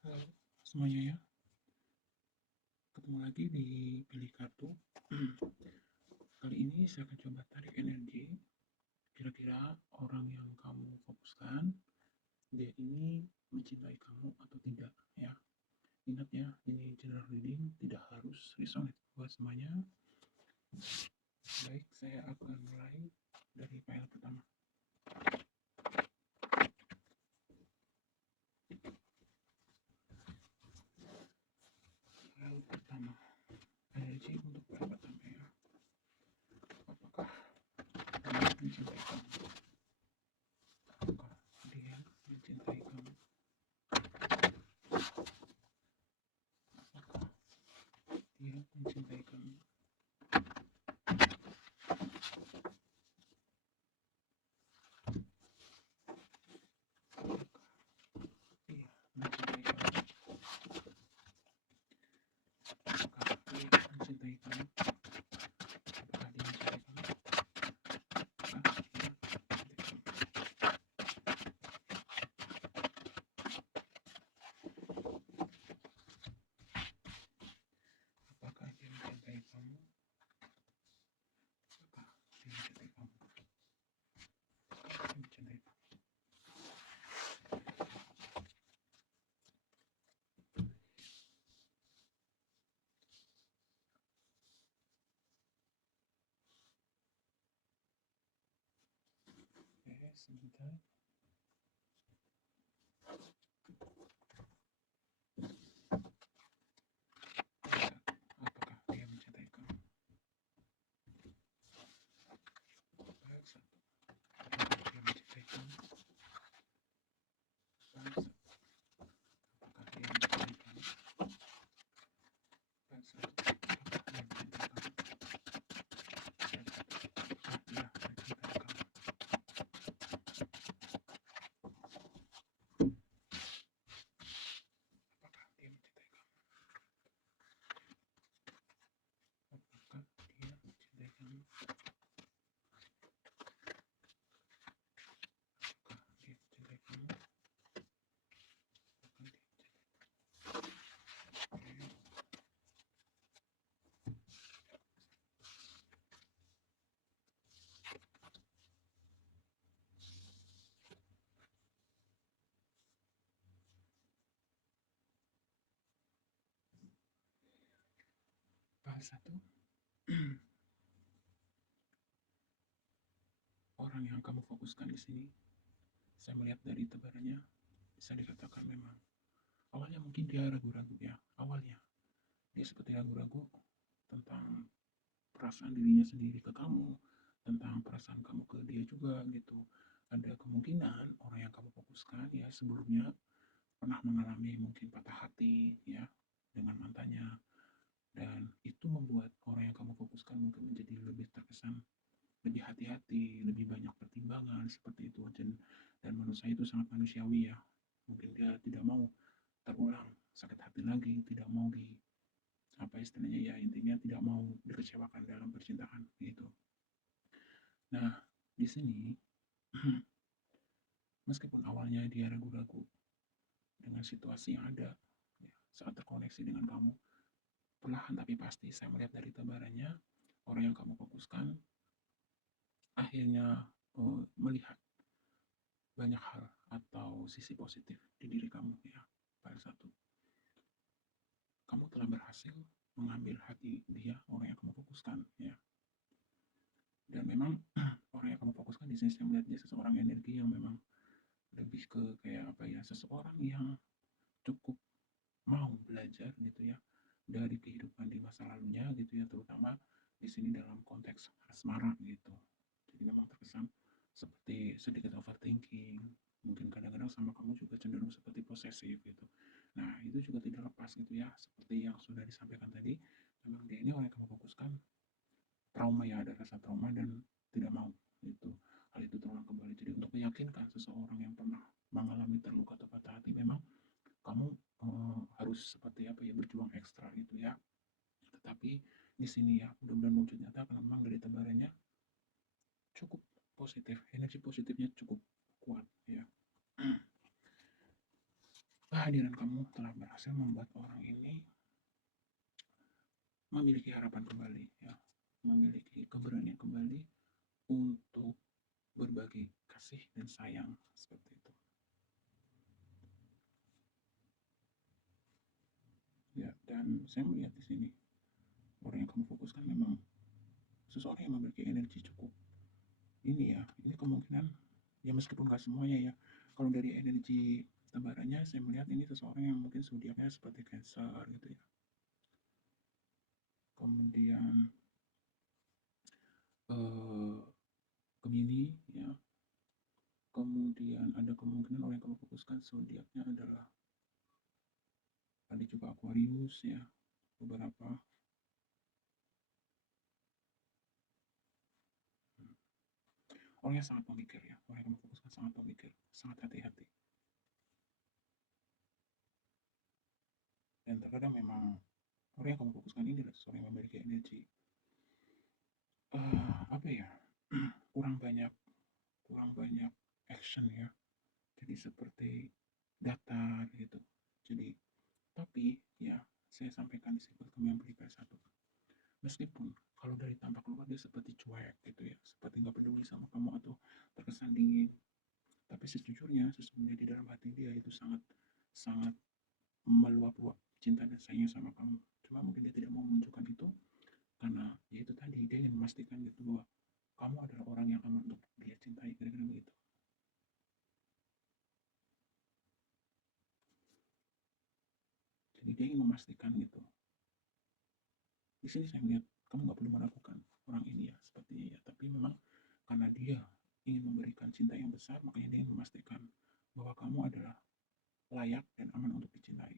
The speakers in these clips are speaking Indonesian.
Halo semuanya ya, ketemu lagi di Pilih Kartu. Kali ini saya akan coba tarik energi. Kira-kira orang yang kamu fokuskan, dia ini mencintai kamu atau tidak ya. Ingat ya, ini general reading, tidak harus resonate buat semuanya. Baik, saya akan mulai dari file pertama. File pertama, energi untuk file pertama ya. Apakah dia mencintai kamu? Apakah dia mencintai kamu? Apakah dia mencintai kamu? Dia mencintai kamu. Apakah dia mencintai kamu? Apakah dia mencintai kamu? Apakah dia mencintai kamu? Apakah dia mencintai kamu? Apakah dia mencintai kamu? Apakah dia mencintai kamu? Sebentar. Apakah dia mencintai kamu? Baik, satu. Apakah dia mencintai kamu? Baik, satu. Apakah dia mencintai kamu? Baik, satu. Apakah dia mencintai kamu? Baik, satu. Apakah dia mencintai kamu? Apakah dia mencintai kamu? Apakah dia mencintai kamu? Apakah dia mencintai kamu? Apakah dia mencintai kamu? Baik, satu. Orang yang kamu fokuskan di sini, saya melihat dari tebarannya, bisa dikatakan memang awalnya mungkin dia ragu-ragu ya. Awalnya dia seperti ragu-ragu tentang perasaan dirinya sendiri ke kamu, tentang perasaan kamu ke dia juga gitu. Ada kemungkinan orang yang kamu fokuskan ya sebelumnya pernah mengalami mungkin patah hati ya dengan mantannya, dan itu membuat orang yang kamu fokuskan mungkin menjadi lebih terkesan lebih hati-hati, lebih banyak pertimbangan seperti itu. Dan menurut saya itu sangat manusiawi ya. Mungkin dia tidak mau terulang sakit hati lagi, tidak mau di apa istilahnya ya, intinya tidak mau dikecewakan dalam percintaan gitu. Nah, di sini meskipun awalnya dia ragu-ragu dengan situasi yang ada ya, saat terkoneksi dengan kamu, perlahan tapi pasti saya melihat dari tebarannya orang yang kamu fokuskan akhirnya melihat banyak hal atau sisi positif di diri kamu ya. Pada satu, kamu telah berhasil mengambil hati dia, orang yang kamu fokuskan ya. Dan memang orang yang kamu fokuskan di sini saya melihat dia seseorang energi yang memang lebih ke kayak apa ya, seseorang yang cukup mau belajar gitu ya dari kehidupan di masa lalunya gitu ya, terutama di sini dalam konteks asmara gitu. Jadi memang terkesan seperti sedikit overthinking, mungkin kadang-kadang sama kamu juga cenderung seperti posesif gitu. Nah itu juga tidak lepas gitu ya, seperti yang sudah disampaikan tadi, memang dia ini orang yang kamu fokuskan trauma ya, ada rasa trauma dan tidak mau itu hal itu terulang kembali. Jadi untuk meyakinkan seseorang yang pernah mengalami terluka atau patah hati, memang kamu harus seperti apa ya, berjuang ekstra gitu ya. Tetapi di sini ya mudah-mudahan wujud nyata karena memang dari tebarannya cukup positif, energi positifnya cukup kuat ya. kehadiran kamu telah berhasil membuat orang ini memiliki harapan kembali, ya, memiliki keberanian kembali untuk berbagi kasih dan sayang seperti itu. Ya, dan saya melihat di sini orang yang kamu fokuskan memang seseorang yang memiliki energi cukup ini ya. Ini kemungkinan ya meskipun gak semuanya ya. Kalau dari energi tebarannya saya melihat ini seseorang yang mungkin zodiaknya seperti Cancer gitu ya. Kemudian Gemini ya. Kemudian ada kemungkinan orang yang kamu fokuskan zodiaknya adalah ada juga Aquarius ya, beberapa. Orangnya sangat pemikir ya, orang yang kamu fokuskan sangat pemikir, sangat hati-hati. Dan terkadang memang orang yang kamu fokuskan ini adalah seseorang yang memiliki energi apa ya, kurang banyak action ya, jadi seperti datar gitu. Jadi tapi ya saya sampaikan di sini buat kamu yang beli PS1, meskipun kalau dari tampak luar dia seperti cuek gitu ya, seperti nggak peduli sama kamu atau terkesan dingin, tapi sesungguhnya di dalam hati dia itu sangat sangat meluap-luap cinta dan sayangnya sama kamu. Cuma mungkin dia tidak mau menunjukkan itu karena ya itu tadi, dia ingin memastikan gitu bahwa kamu adalah orang yang aman untuk dia cintai, kira-kira begitu. Jadi dia ingin memastikan gitu. Di sini saya melihat kamu nggak perlu meragukan orang ini ya, sepertinya ya. Tapi memang karena dia ingin memberikan cinta yang besar, makanya dia ingin memastikan bahwa kamu adalah layak dan aman untuk dicintai.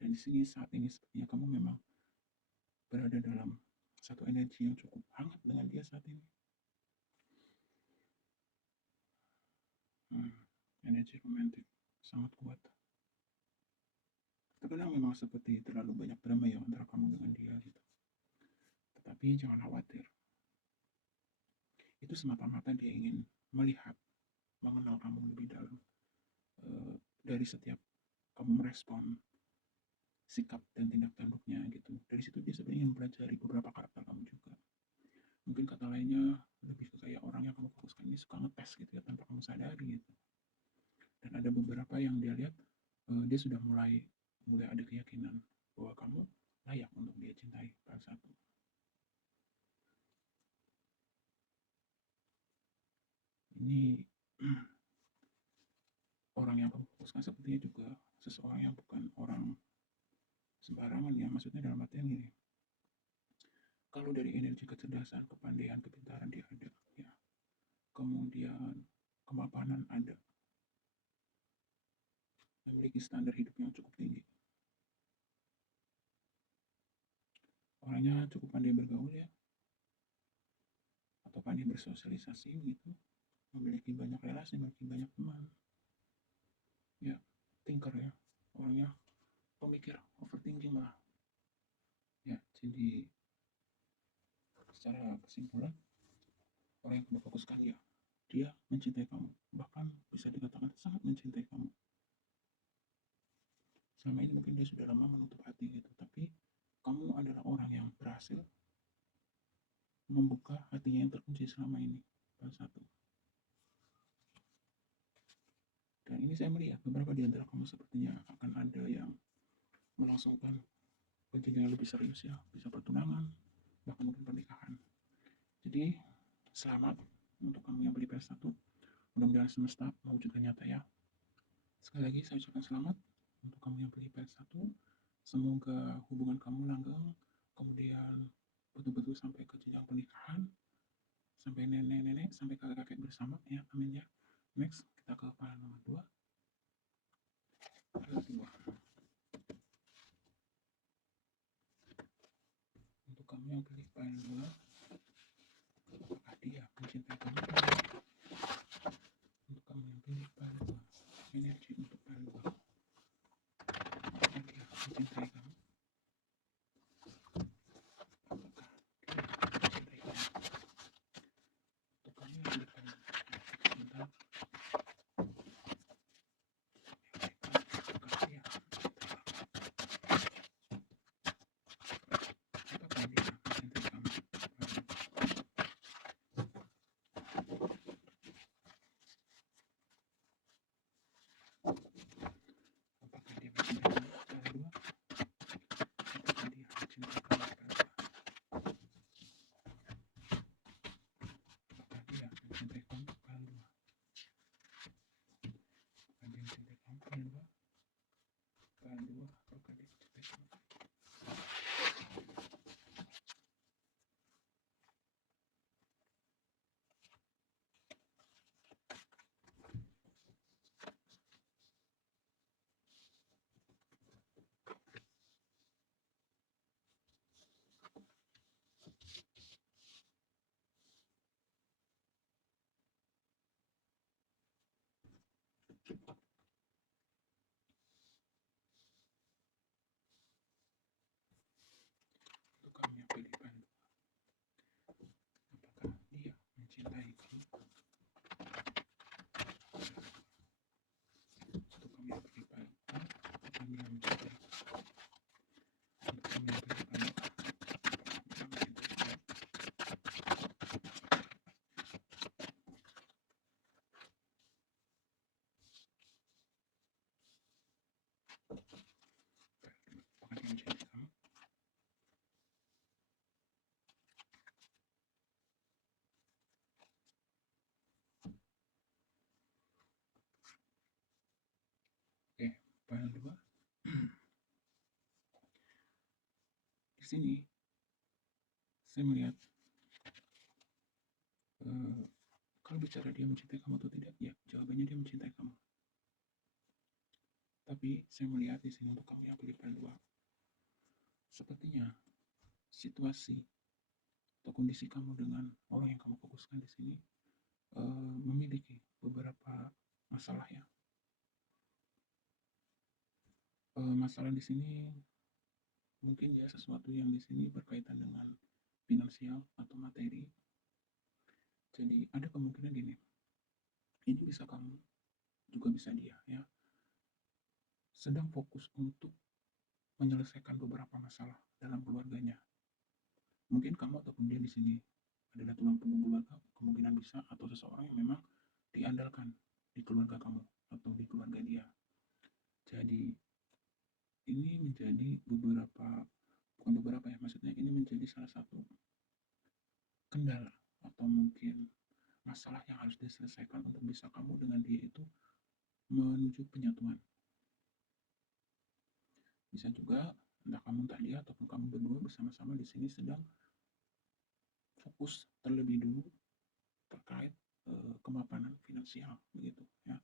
Dan di sini saat ini sepertinya kamu memang berada dalam satu energi yang cukup hangat dengan dia saat ini. Energi romantis sangat kuat. Terkadang memang seperti terlalu banyak drama ya antara kamu dengan dia gitu. Tetapi jangan khawatir. Itu semata-mata dia ingin melihat, mengenal kamu lebih dalam. Dari setiap kamu merespon sikap dan tindak tanduknya gitu. Dari situ dia sebenarnya mempelajari beberapa karakter kamu juga. Mungkin kata lainnya lebih ke kayak orang yang kamu fokuskan ini suka ngetes gitu ya tanpa kamu sadari gitu. Dan ada beberapa yang dia lihat dia sudah mulai ada keyakinan bahwa kamu layak untuk dia cintai pada satu. Ini orang yang kamu fokuskan sepertinya juga seseorang yang bukan orang sembarangan ya, maksudnya dalam artian gini, kalau dari energi kecerdasan, kepandaian, kepintaran dia ada ya, kemudian kemapanan ada, memiliki standar hidup yang cukup tinggi, orangnya cukup pandai bergaul ya, atau pandai bersosialisasi gitu, memiliki banyak relasi, memiliki banyak teman ya, thinker ya, orangnya pemikir, overthinking lah ya. Jadi secara kesimpulan, orang yang kamu fokuskan ya, dia mencintai kamu, bahkan bisa dikatakan sangat mencintai kamu. Selama ini mungkin dia sudah lama menutup hati gitu, tapi kamu adalah orang yang berhasil membuka hatinya yang terkunci selama ini pada satu. Dan ini saya melihat beberapa di antara kamu sepertinya akan ada yang melangsungkan penjenjang lebih serius ya, bisa pertunangan, bahkan mungkin pernikahan. Jadi selamat untuk kamu yang beli PS1, mudah-mudahan semesta mewujudkan nyata ya. Sekali lagi saya ucapkan selamat untuk kamu yang beli PS1, semoga hubungan kamu langgeng, kemudian betul-betul sampai ke jenjang pernikahan, sampai nenek-nenek, sampai kakek-kakek bersama ya, amin ya. Next kita ke file nomor 2. Untuk kamu yang pilih file 2, apakah dia mencintai kamu? Untuk kamu yang pilih file 2, energi untuk file 2, apakah dia mencintai kamu? Apakah dia mencintai kamu? Untuk kamu yang pilih file 2, sebentar. Untuk kamu yang pilih Pandu, apakah dia mencintai kamu? Untuk kamu yang pilih Pandu, apakah dia mencintai kamu? Untuk kamu yang pilih Pandu, apakah dia mencintai kamu? Apakah dia mencintai kamu? Oke, Pandu dua. Di sini saya melihat kalau bicara dia mencintai kamu atau tidak, ya jawabannya dia mencintai kamu. Tapi saya melihat di sini untuk kamu yang pilih plan 2, sepertinya situasi atau kondisi kamu dengan orang yang kamu fokuskan di sini memiliki beberapa masalah ya. Masalah di sini mungkin ya sesuatu yang di sini berkaitan dengan finansial atau materi. Jadi ada kemungkinan gini, ini bisa kamu, juga bisa dia ya, sedang fokus untuk menyelesaikan beberapa masalah dalam keluarganya. Mungkin kamu ataupun dia di sini adalah tulang punggung keluarga, kemungkinan bisa, atau seseorang yang memang diandalkan di keluarga kamu atau di keluarga dia. Jadi ini menjadi bukan beberapa ya, maksudnya ini menjadi salah satu kendala atau mungkin masalah yang harus diselesaikan untuk bisa kamu dengan dia itu menuju penyatuan. Bisa juga entah kamu entah dia ataupun kamu berdua bersama-sama di sini sedang fokus terlebih dulu terkait kemapanan finansial begitu ya.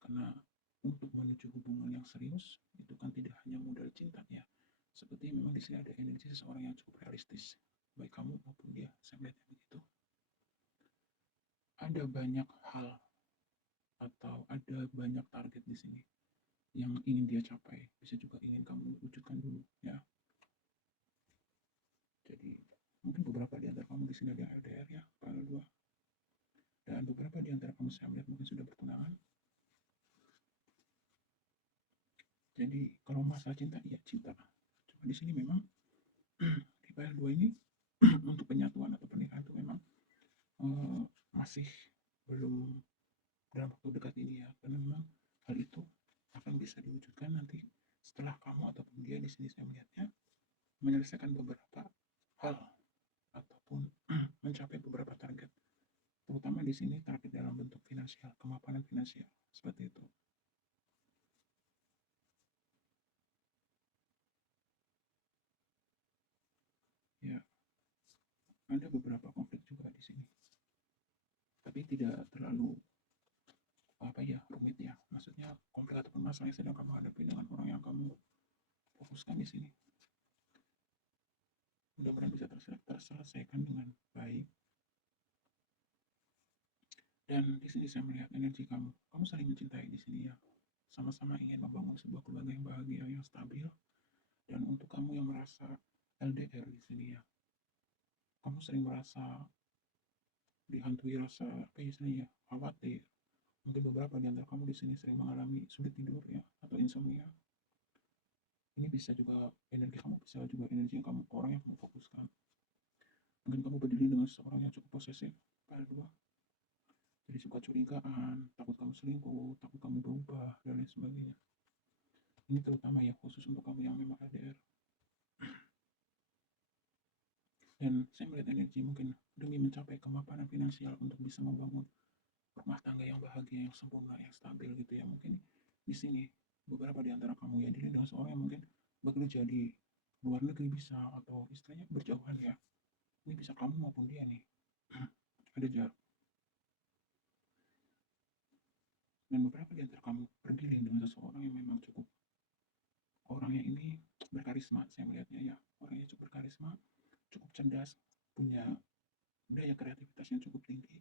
Karena untuk menuju hubungan yang serius itu kan tidak hanya modal cinta ya. Seperti memang di sini ada energi seseorang yang cukup realistis, baik kamu maupun dia. Saya melihatnya begitu. Ada banyak hal atau ada banyak target di sini yang ingin dia capai, bisa juga ingin kamu wujudkan dulu ya. Jadi mungkin beberapa di antara kamu di sini ada LDR ya, para dua, dan beberapa di antara kamu saya melihat mungkin sudah bertunangan. Jadi kalau masalah cinta, iya cinta. Cuma di sini memang di PL2 ini untuk penyatuan atau pernikahan itu memang masih belum dalam waktu dekat ini ya, karena memang hal itu akan bisa diwujudkan nanti setelah kamu ataupun dia di sini saya melihatnya menyelesaikan beberapa hal ataupun mencapai beberapa target, terutama di sini target dalam bentuk finansial, kemapanan finansial seperti itu. Ya, ada beberapa konflik juga di sini, tapi tidak terlalu apa ya rumit ya, maksudnya konflik ataupun masalah yang sedang kamu hadapi dengan orang yang kamu fokuskan di sini mudah-mudahan bisa terselesaikan dengan baik. Dan di sini saya melihat energi kamu saling mencintai di sini ya, sama-sama ingin membangun sebuah keluarga yang bahagia, yang stabil. Dan untuk kamu yang merasa LDR di sini ya, kamu sering merasa dihantui rasa apa istilahnya ya, khawatir. Mungkin beberapa di antara kamu di sini sering mengalami sulit tidur ya, atau insomnia. Ini bisa juga energi kamu, bisa juga energi yang kamu, orang yang kamu fokuskan. Mungkin kamu berdiri dengan seseorang yang cukup posesif, pada dua. Jadi suka curigaan, takut kamu selingkuh, takut kamu berubah, dan lain sebagainya. Ini terutama ya khusus untuk kamu yang memang LDR. Dan saya melihat energi mungkin demi mencapai kemapanan finansial untuk bisa membangun rumah tangga yang bahagia, yang sempurna, yang stabil gitu ya. Mungkin di sini beberapa di antara kamu ya diri dengan seorang yang mungkin bekerja di luar negeri bisa, atau istilahnya berjauhan ya. Ini bisa kamu maupun dia nih. Ada jarak. Dan beberapa di antara kamu bergiling dengan seseorang yang memang cukup, orangnya ini berkarisma, saya melihatnya ya. Orangnya cukup berkarisma, cukup cerdas, punya daya kreativitas yang cukup tinggi,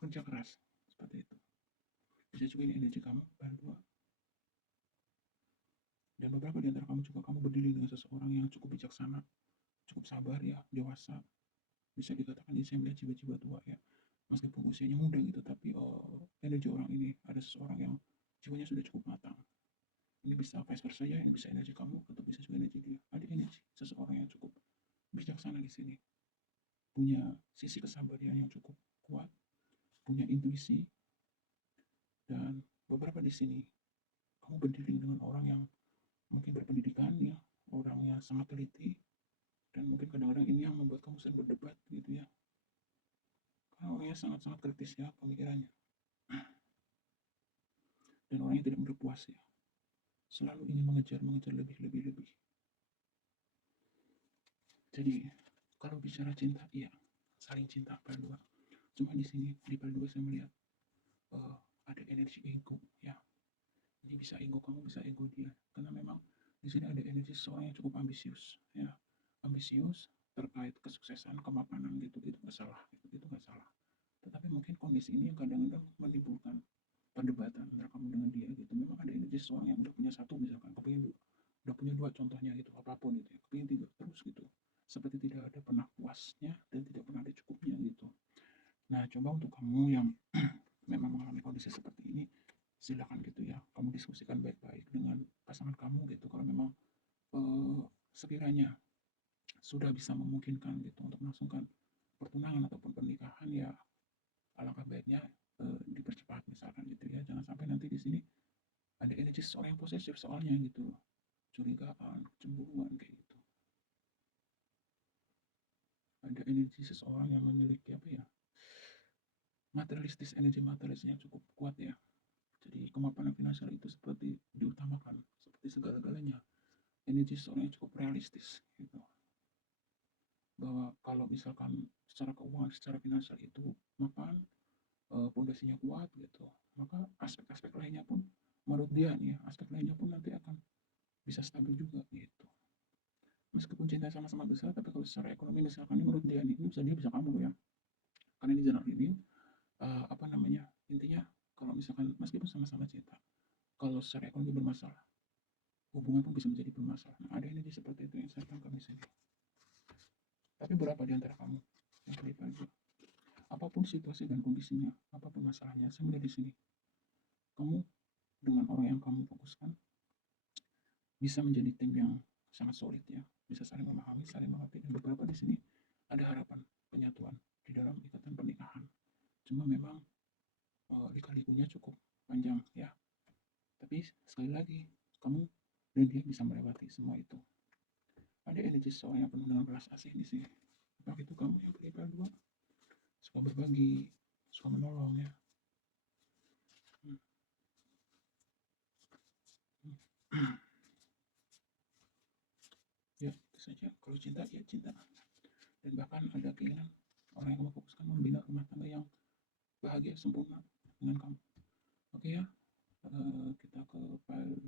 kerja keras, seperti itu. bisa juga ini energi kamu pile 2. Dan beberapa di antara kamu juga kamu berdiri dengan seseorang yang cukup bijaksana, cukup sabar ya, dewasa. Bisa dikatakan ini saya melihat jiwa-jiwa tua ya. Meskipun usianya muda gitu, tapi energi orang ini ada seseorang yang jiwanya sudah cukup matang. Ini bisa vice versa ya, ini bisa energi kamu atau bisa juga energi dia. Ada energi seseorang yang cukup bijaksana di sini, punya sisi kesabaran yang cukup kuat, punya intuisi, dan beberapa di sini kamu berdiri dengan orang yang mungkin berpendidikan ya, orang yang sangat teliti, dan mungkin kadang-kadang ini yang membuat kamu sering berdebat gitu ya, karena orangnya sangat-sangat kritis ya pemikirannya, dan orangnya tidak berpuas ya, selalu ingin mengejar lebih. Jadi kalau bicara cinta, iya, saling cinta berdua. Cuma di sini di berdua saya melihat ada energi ego ya. Ini bisa ego kamu, bisa ego dia, karena memang di sini ada energi seseorang yang cukup ambisius ya, ambisius terkait kesuksesan, kemapanan gitu, itu nggak salah, itu nggak salah. Tetapi mungkin kondisi ini yang kadang-kadang menimbulkan perdebatan antara kamu dengan dia gitu. Memang ada energi seseorang yang udah punya satu, misalkan kepingin dua, udah punya dua contohnya gitu, apapun gitu ya, kepingin tiga terus gitu, seperti tidak ada pernah puasnya dan tidak pernah ada cukupnya gitu. Nah, coba untuk kamu yang memang mengalami kondisi seperti ini, silakan gitu ya, kamu diskusikan baik-baik dengan pasangan kamu gitu. Kalau memang sekiranya sudah bisa memungkinkan gitu untuk melangsungkan pertunangan ataupun pernikahan, ya alangkah baiknya dipercepat misalkan gitu ya. Jangan sampai nanti di sini ada energi seorang yang posesif soalnya gitu, curigaan, cemburuan kayak gitu. Ada energi seseorang yang memiliki apa ya, materialistis, energi materialisnya cukup kuat ya. Jadi kemapanan finansial itu seperti diutamakan, seperti segala-galanya. Energi seseorang yang cukup realistis gitu, bahwa kalau misalkan secara keuangan, secara finansial itu mapan, pondasinya kuat gitu, maka aspek-aspek lainnya pun menurut dia nih ya, aspek lainnya pun nanti akan bisa stabil juga gitu. Meskipun cinta sama-sama besar, tapi kalau secara ekonomi misalkan ini menurut dia nih, ini bisa dia bisa kamu ya, karena ini general review. Apa namanya, intinya kalau misalkan meskipun sama-sama cinta, kalau secara ekonomi bermasalah, hubungan pun bisa menjadi bermasalah. Nah, ada energi seperti itu yang saya tangkap di sini. Tapi berapa di antara kamu yang terlibat? Apapun situasi dan kondisinya, apapun masalahnya, saya melihat di sini, kamu dengan orang yang kamu fokuskan bisa menjadi tim yang sangat solid ya, bisa saling memahami, saling mengerti, dan beberapa di sini ada harapan penyatuan di dalam ikatan pernikahan. Cuma memang lika-likunya cukup panjang ya. Tapi sekali lagi, kamu dan dia bisa melewati semua itu. Ada energi seorang yang penuh dengan belas asih di sini. Apakah itu kamu yang pilih dua, suka berbagi, suka menolong ya. Ya, itu saja. Kalau cinta, ya cinta. Dan bahkan ada keinginan orang yang kamu fokuskan membina rumah tangga yang bahagia, sempurna dengan kamu. Oke ya, kita ke file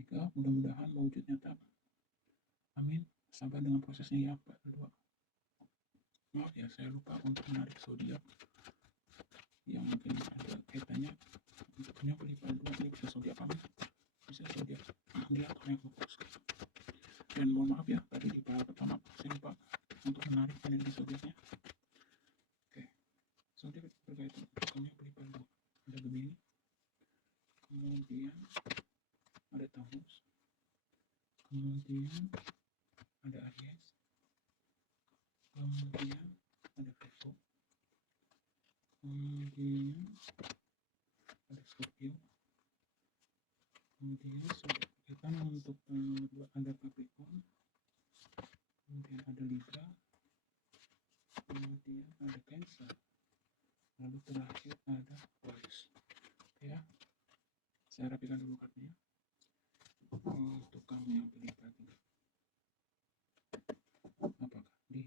3. Mudah-mudahan mewujud nyata. Amin. Sabar dengan prosesnya ya, Pak. 2. Maaf ya, saya lupa untuk menarik zodiak yang mungkin ada kaitannya. Untuk yang pilih file 2 ini bisa zodiak apa? Bisa zodiak dia atau yang fokus. Dan mohon maaf ya, tadi di file pertama saya lupa untuk menarik energi zodiaknya. Oke, zodiak berkaitan kamu yang pilih file 2. Ada Gemini, kemudian ada Taurus, kemudian ada Aries, kemudian ada Virgo, kemudian ada Scorpio, kemudian kita untuk ada Capricorn, kemudian ada Libra, kemudian ada Cancer, lalu terakhir ada Aquarius. Ya, saya rapikan dulu kartunya. Untuk kamu yang pilih kartu, apakah dia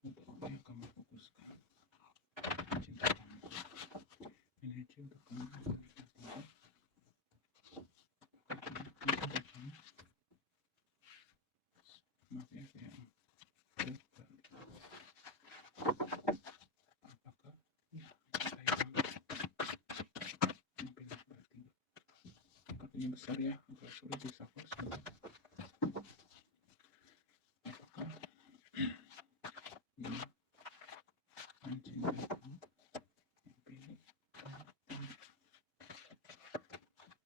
untuk apa yang kamu fokuskan, cinta kamu, energi untuk kamu yang pilih kartu, maaf ya saya terbalik. Apakah ya, saya besar ya, agak sulit di shuffle sebentar. Apakah dia mencintai kamu? Yang pilih apakah dia mencintai kamu?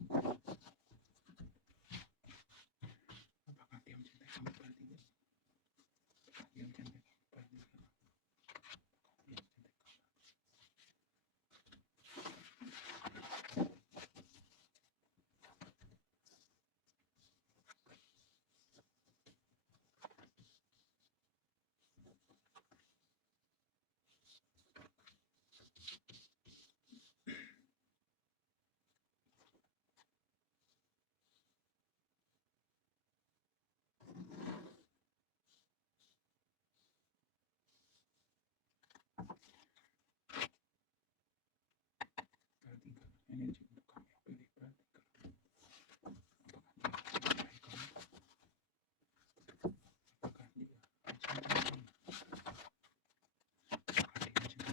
Per 3. Apakah dia mencintai kamu? Per 3. Dia mencintai kamu. Per 3. Energi untuk kamu yang pilih per 3. Apakah dia mencintai kamu? Apakah dia mencintai kamu? Apakah dia mencintai kamu?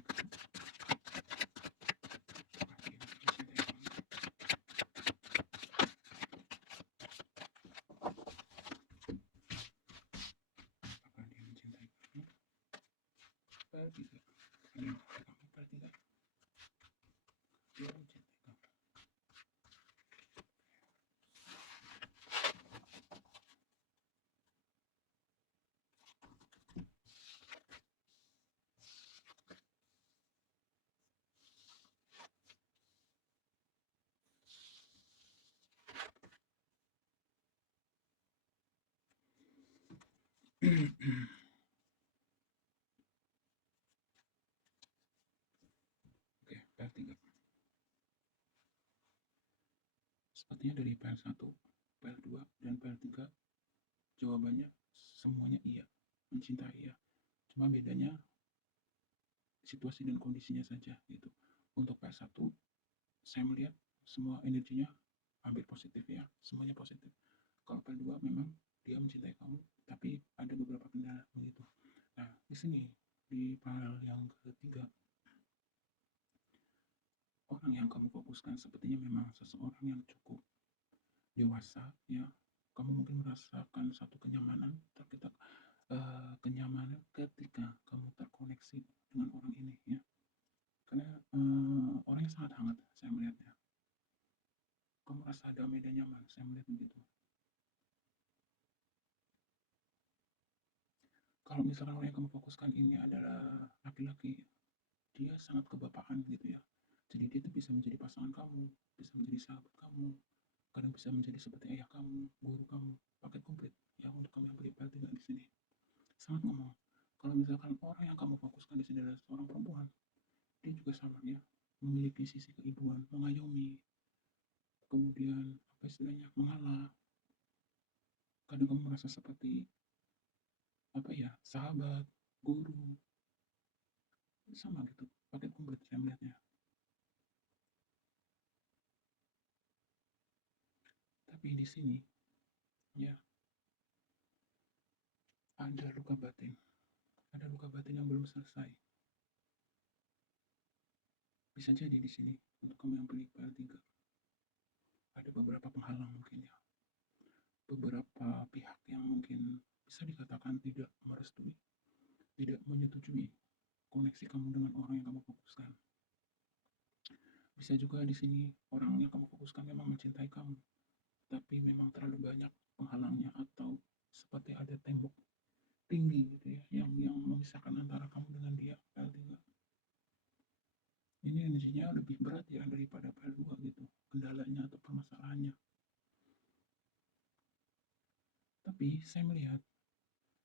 Apakah dia mencintai kamu? Per 3. Dia mencintai kamu. Per 3. Dia mencintai kamu. Oke, per 3. Sepertinya dari PL1, PL2, dan PL3 jawabannya semuanya iya, mencintai iya. Cuma bedanya situasi dan kondisinya saja gitu. Untuk PL1 saya melihat semua energinya hampir positif ya, semuanya positif. Kalau PL2 memang dia mencintai kamu, tapi ada beberapa kendala begitu. Nah, di sini di PL yang ketiga, orang yang kamu fokuskan sepertinya memang seseorang yang cukup dewasa ya. Kamu mungkin merasakan satu kenyamanan kenyamanan ketika kamu terkoneksi dengan orang ini ya, karena orangnya sangat hangat saya melihatnya. Kamu merasa damai dan nyaman, saya melihat begitu. Kalau misalkan orang yang kamu fokuskan ini adalah laki-laki, dia sangat kebapaan gitu ya, jadi dia tuh bisa menjadi pasangan kamu, bisa menjadi sahabat kamu, kadang bisa menjadi seperti ayah kamu, guru kamu, paket komplit ya. Untuk kamu yang berarti di sini sangat ngomong. Kalau misalkan orang yang kamu fokuskan di sini adalah seorang perempuan, dia juga sama ya, memiliki sisi keibuan, mengayomi, kemudian apa istilahnya, mengalah. Kadang kamu merasa seperti apa ya, sahabat, guru, sama gitu, paket komplit saya melihatnya. Tapi di sini ya ada luka batin, yang belum selesai. Bisa jadi di sini untuk kamu yang pilih PL3 ada beberapa penghalang mungkin ya, beberapa pihak yang mungkin bisa dikatakan tidak merestui, tidak menyetujui koneksi kamu dengan orang yang kamu fokuskan. Bisa juga di sini orang yang kamu fokuskan memang mencintai kamu, tapi memang terlalu banyak penghalangnya, atau seperti ada tembok tinggi gitu ya, yang memisahkan antara kamu dengan dia. PL3 ini energinya lebih berat ya daripada PL2 gitu, kendalanya atau permasalahannya. Tapi saya melihat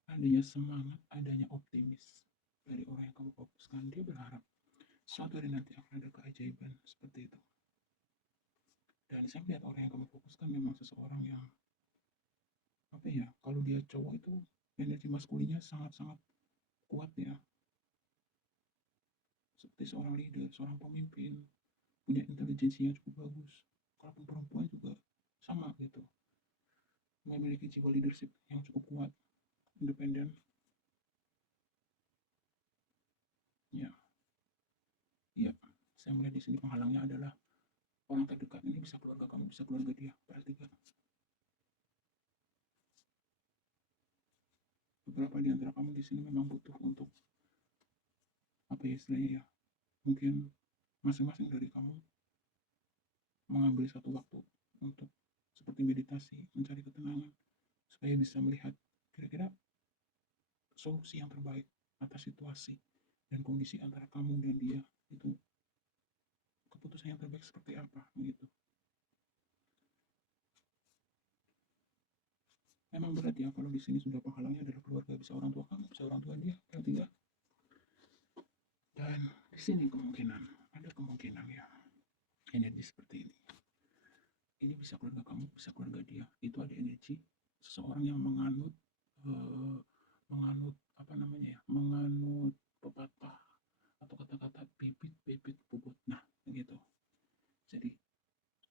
adanya semangat, adanya optimis dari orang yang kamu fokuskan. Dia berharap suatu hari nanti akan ada keajaiban seperti itu. Dan saya melihat orang yang kamu fokuskan memang seseorang yang apa ya, kalau dia cowok itu energi maskulinnya sangat-sangat kuat ya, seperti seorang leader, seorang pemimpin, punya intelijensinya cukup bagus. Kalaupun perempuan juga sama gitu, memiliki jiwa leadership yang cukup kuat, independen ya. Iya, saya melihat di sini penghalangnya adalah orang terdekat ini bisa keluarga kamu, bisa keluarga dia. Perhatikan. Beberapa di antara kamu di sini memang butuh untuk apa ya istilahnya ya? Mungkin masing-masing dari kamu mengambil satu waktu untuk seperti meditasi, mencari ketenangan supaya bisa melihat kira-kira solusi yang terbaik atas situasi dan kondisi antara kamu dan dia itu, keputusan yang terbaik seperti apa begitu. Memang berat ya kalau di sini sudah penghalangnya adalah keluarga, bisa orang tua kamu, bisa orang tua dia, yang tinggal. Dan di sini ada kemungkinan ya energi seperti ini. Ini bisa keluarga kamu, bisa keluarga dia. Itu ada energi seseorang yang menganut eh, menganut apa namanya ya, menganut pepatah atau kata-kata bibit-bibit bobot. Nah, begitu. Jadi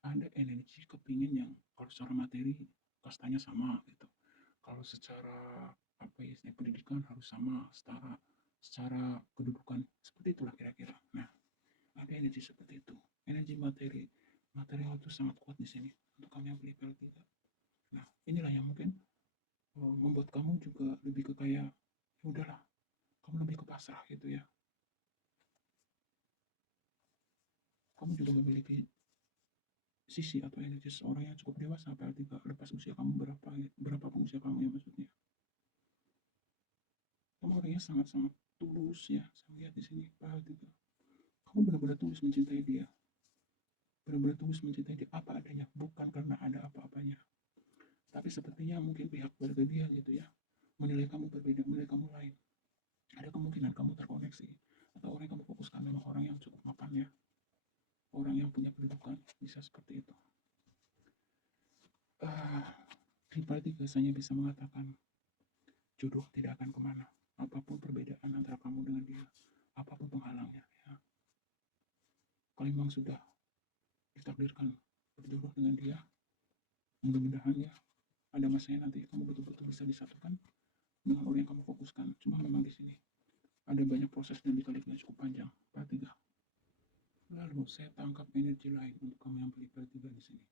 ada energi kepingin yang kalau secara materi kastanya sama gitu. Kalau secara apa ya, pendidikan harus sama, setara, secara kedudukan seperti itulah kira-kira. Nah, ada energi seperti itu. Energi material itu sangat kuat di sini untuk kamu yang beli PL3. Nah, inilah yang mungkin membuat kamu juga lebih ke kayak ya udahlah, kamu lebih ke pasrah gitu ya. Kamu juga memiliki sisi atau energi seseorang yang cukup dewasa PL3 lepas usia kamu berapa pun usia kamu ya maksudnya. Kamu orangnya sangat-sangat tulus ya, saya lihat di sini PL3. Kamu benar-benar tulus mencintai dia. Benar-benar tulus mencintai dia apa adanya, bukan karena ada apa-apanya. Tapi sepertinya mungkin pihak keluarga dia gitu ya, menilai kamu berbeda, menilai kamu lain. Ada kemungkinan kamu terkoneksi atau orang yang kamu fokuskan memang orang yang cukup mapan ya, orang yang punya kedudukan, bisa seperti itu. Pribadi biasanya bisa mengatakan jodoh tidak akan kemana, apapun perbedaan antara kamu dengan dia, apapun penghalangnya ya. Kalau memang sudah ditakdirkan berjodoh dengan dia, mudah-mudahan ya ada masanya nanti kamu betul-betul bisa disatukan dengan orang yang kamu fokuskan. Cuma memang di sini ada banyak proses dan dikalinya cukup panjang. Part 3. Lalu saya tangkap energi lain untuk kamu yang beli part 3 di sini.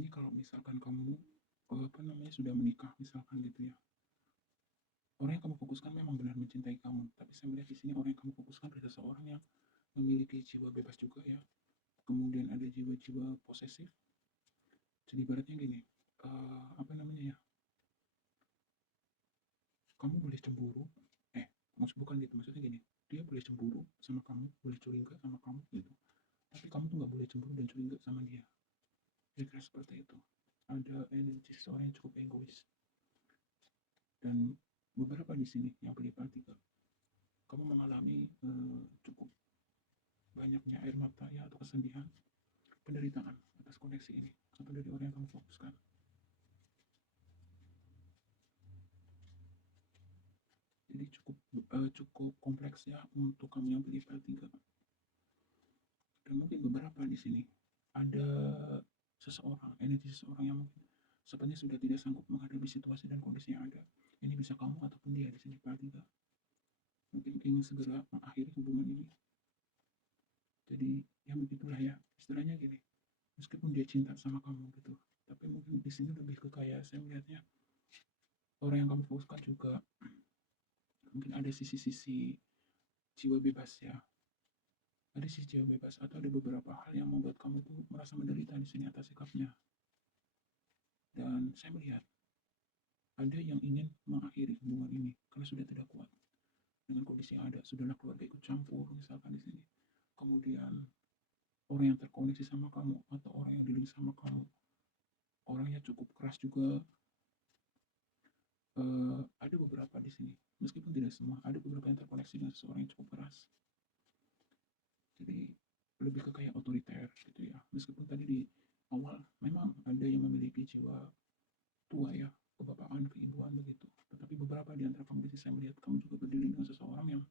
Ini kalau misalkan kamu sudah menikah misalkan gitu ya. Orang yang kamu fokuskan memang benar mencintai kamu, tapi saya melihat di sini orang yang kamu fokuskan adalah seseorang yang memiliki jiwa bebas juga ya. Kemudian ada jiwa-jiwa posesif. Jadi ibaratnya gini, ya, kamu boleh cemburu, bukan gitu, maksudnya gini, dia boleh cemburu sama kamu, boleh curiga sama kamu gitu, tapi kamu tuh nggak boleh cemburu dan curiga sama dia. Kira-kira seperti itu. Ada energi seseorang yang cukup egois. Dan beberapa di sini yang berlipat tiga, kamu mengalami cukup banyaknya air mata ya atau kesedihan, penderitaan atas koneksi ini atau dari orang yang kamu fokuskan. Jadi cukup kompleks ya untuk kamu yang beli PL3. Dan mungkin beberapa di sini ada energi seseorang yang mungkin sepertinya sudah tidak sanggup menghadapi situasi dan kondisi yang ada. Ini bisa kamu ataupun dia di sini PL3. Mungkin ingin segera mengakhiri hubungan ini. Jadi ya begitulah ya, istilahnya gini, meskipun dia cinta sama kamu gitu, tapi mungkin di sini lebih ke kayak saya melihatnya orang yang kamu fokuskan juga mungkin ada sisi-sisi jiwa bebas ya, ada sisi jiwa bebas atau ada beberapa hal yang membuat kamu tuh merasa menderita di sini atas sikapnya. Dan saya melihat ada yang ingin mengakhiri hubungan ini karena sudah tidak kuat dengan kondisi yang ada. Sudahlah keluarga ikut campur misalkan di sini, kemudian orang yang terkoneksi sama kamu atau orang yang dilihat sama kamu orangnya cukup keras juga. Ada beberapa di sini, meskipun tidak semua, ada beberapa yang terkoneksi dengan seseorang yang cukup keras. Jadi lebih ke kayak otoriter gitu ya. Meskipun tadi di awal memang ada yang memiliki jiwa tua ya, kebapaan, keibuan begitu. Tetapi beberapa di antara kamu di sini saya melihat kamu juga berdiri dengan seseorang yang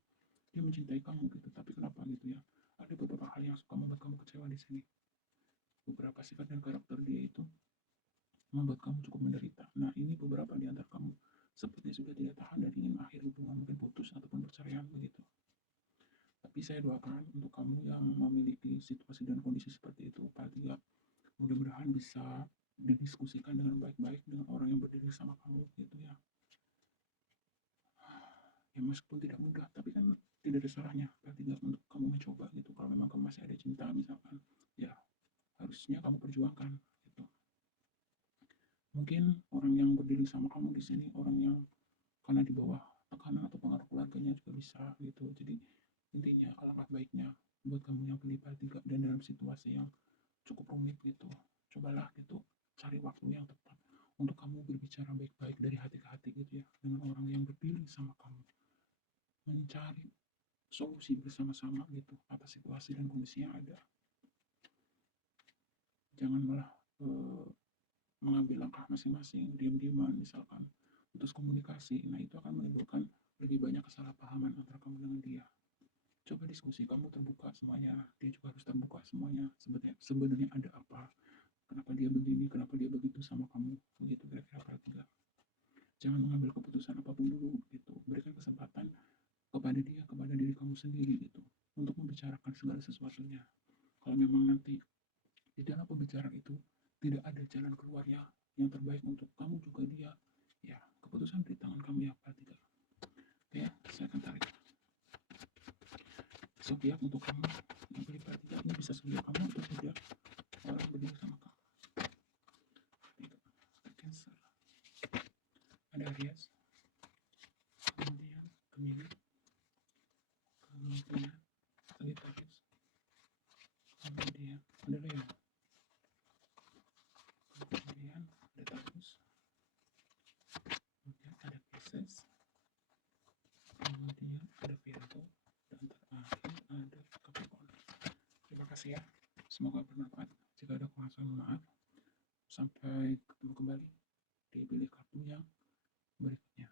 dia mencintai kamu gitu. Tapi kenapa gitu ya? Ada beberapa hal yang suka membuat kamu kecewa di sini. Beberapa sifat dan karakter dia itu membuat kamu cukup menderita. Nah, ini beberapa di antara kamu sepertinya sudah tidak tahan dan ingin mengakhiri hubungan, mungkin putus ataupun perceraian begitu. Tapi Tapi saya doakan untuk kamu yang memiliki situasi dan kondisi seperti itu, paling tidak mudah-mudahan bisa didiskusikan dengan baik-baik dengan orang yang berdiri sama kamu gitu ya. Ya meskipun tidak mudah, tapi kan tidak ada salahnya paling tidak untuk kamu mencoba gitu. Kalau memang kamu masih ada cinta misalkan, ya harusnya kamu perjuangkan gitu. Mungkin orang yang berdiri sama kamu di sini orang yang karena di bawah tekanan atau pengaruh keluarganya juga bisa gitu. Jadi intinya alangkah baiknya buat kamu yang pilih part 3 dan dalam situasi yang cukup rumit gitu, cobalah gitu cari waktu yang tepat untuk kamu berbicara baik-baik dari hati ke hati gitu ya dengan orang yang berdiri sama kamu, mencari solusi bersama-sama gitu atas situasi dan kondisi yang ada. Jangan malah mengambil langkah masing-masing diam-diaman misalkan putus komunikasi. Nah itu akan menimbulkan lebih banyak kesalahpahaman antara kamu dengan dia. Coba diskusi, kamu terbuka semuanya, dia juga harus terbuka semuanya. Sebenarnya ada apa, kenapa dia begini, kenapa dia begitu sama kamu, begitu kira-kira perhatikan. Jangan mengambil keputusan apapun dulu gitu, berikan kesempatan kepada dia, kepada diri kamu sendiri gitu untuk membicarakan segala sesuatunya. Kalau memang nanti di dalam pembicaraan itu tidak ada jalan keluarnya yang terbaik untuk kamu juga dia, ya keputusan di tangan kamu ya perhatikan. Oke ya, saya akan tarik zodiak untuk kamu yang pilih part 3 ini. Bisa zodiak kamu atau zodiak orang berdiri sama kamu. Ada Cancer, ada Aries, kemudian Gemini, kemudian Sagittarius, kemudian ada Leo, kemudian ada Taurus, kemudian ada Pisces, kemudian ada Virgo, dan terakhir ada Capricorn. Terima kasih ya, semoga bermanfaat. Jika ada kurang saya mohon maaf. Sampai ketemu kembali di bilik kartu yang berikutnya.